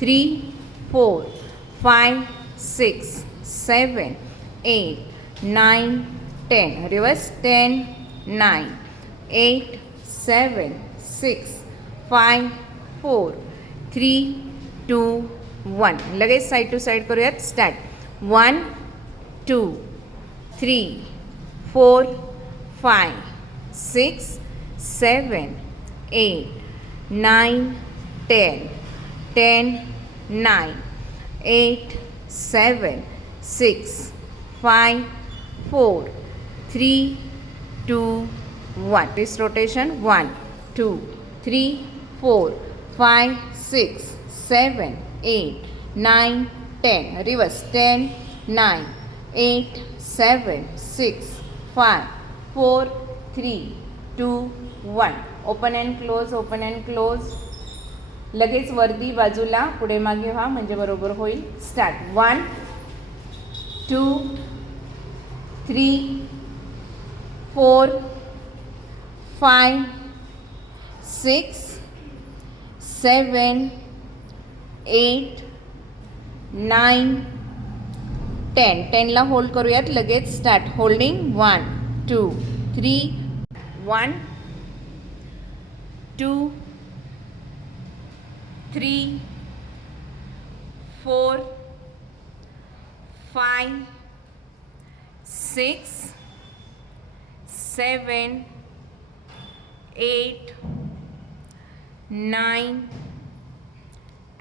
three four five six seven eight nine ten reverse ten nine eight seven six five four three two one लगेच side to side करूयात start one two three four five six seven eight nine ten 10, 9, 8, 7, 6, 5, 4, 3, 2, 1. This rotation 1, 2, 3, 4, 5, 6, 7, 8, 9, 10. Reverse 10, 9, 8, 7, 6, 5, 4, 3, 2, 1. Open and close, open and close. लगेच वर्दी बाजूला पुढे मागे व्हा म्हणजे बरोबर होईल. Start one two three four five six seven eight nine ten टेनला hold करूयात. लगेच start holding one two three one two three, four, five, six, seven, eight, nine,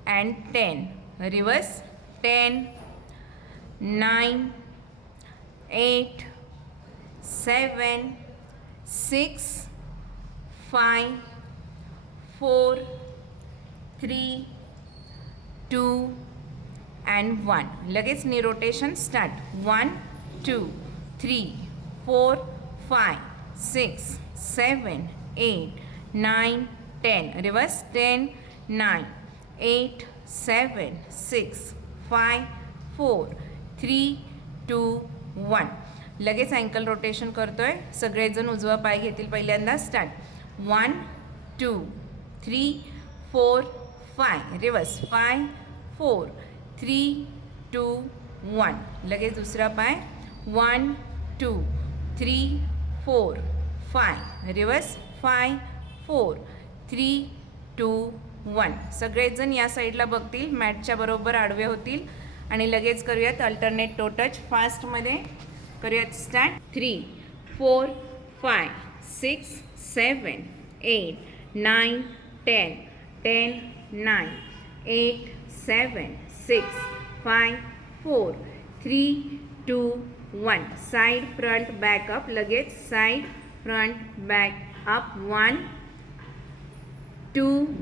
and ten. Reverse ten, nine, eight, seven, six, five, four. Three two and one लगेच नी rotation start one two three four five six seven eight nine ten reverse ten nine eight seven six five four three two one लगेच ankle rotation करतो आहे सगळेजण उजवा पाय घेतील पहिल्यांदा. Start one two three four five reverse five four three two one. लगेच दुसरा पाय. One two three four five. Reverse five four three two one. सगळेजण या साईडला बघतील. मॅटच्या बरोबर आडवे होतील. आणि लगेच करूयात अल्टरनेट टो टच फास्टमध्ये करूयात start three four five six seven eight nine ten ten nine eight seven six five four three two one side front back up लगेच side front back up one two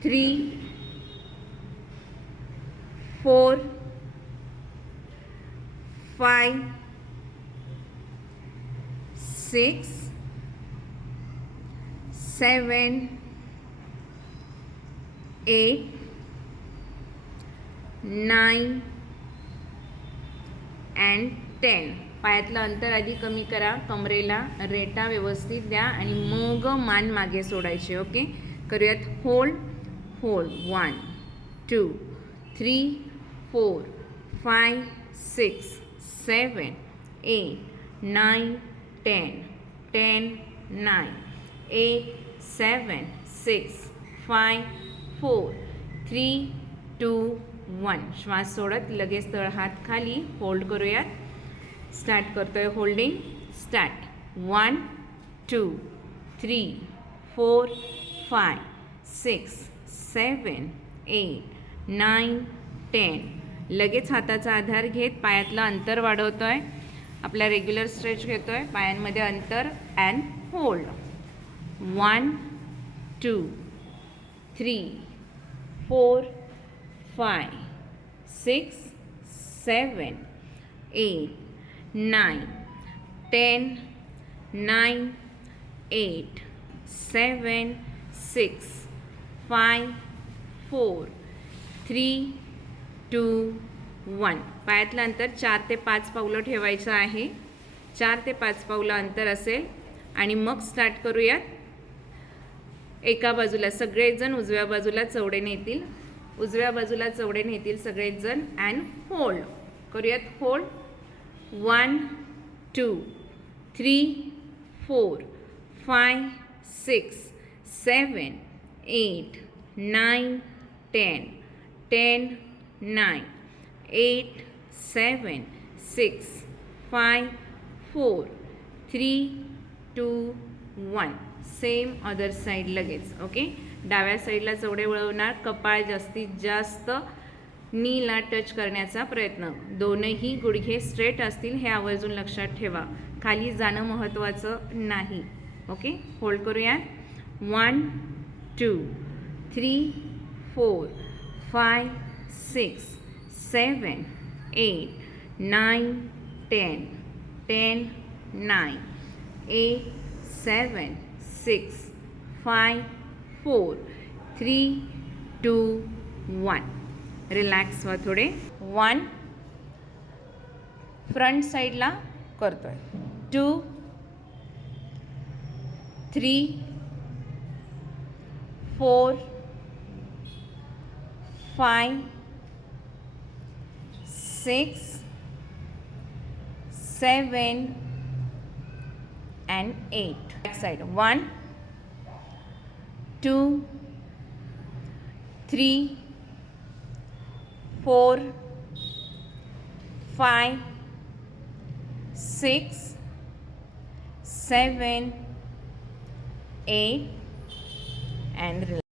three four five six seven Eight nine and ten. पायातलं अंतर आधी कमी करा कमरेला रेटा व्यवस्थित द्या आणि मग मान मागे सोडायचे ओके? करूयात hold hold one two three four five six seven eight nine ten. Ten nine. Eight seven six five four three two one. श्वास सोडत लगेच तळ हात खाली. होल्ड करूयात. स्टार्ट करतो आहे holding start one two three four five six seven eight nine ten लगेच हाताचा आधार घेत पायातलं अंतर वाढवतो आहे आपला रेग्युलर स्ट्रेच घेतो आहे पायांमध्ये अंतर and hold one two three four five six seven eight nine ten nine eight seven six five four three two one. पायातलं अंतर चार ते पाच पावलं ठेवायचं आहे. चार ते पाच पावलं अंतर असेल. आणि मग स्टार्ट करूयात. एका बाजूला सगळेजण उजव्या बाजूला चवडे येतील उजव्या बाजूला चवडे नेतील सगळेजण अँड होल्ड करूयात hold one two three four five six seven eight nine ten ten nine eight seven six five four three two one same other side लगेच ओके? डाव्या साईडला जेवढे वळवणार कपाळ जास्तीत जास्त नीला टच करण्याचा प्रयत्न. दोनही गुडघे स्ट्रेट असतील हे आवर्जून लक्षात ठेवा. खाली जाणं महत्त्वाचं नाही ओके? होल्ड करूया. One two three four five six seven eight nine ten ten nine eight seven six, five, four, three, two, one. Relax व्हा थोडे. वन फ्रंट साईडला करतो आहे two three four five six seven and eight Back side. One, two, three, four, five, six, seven, eight, and relax.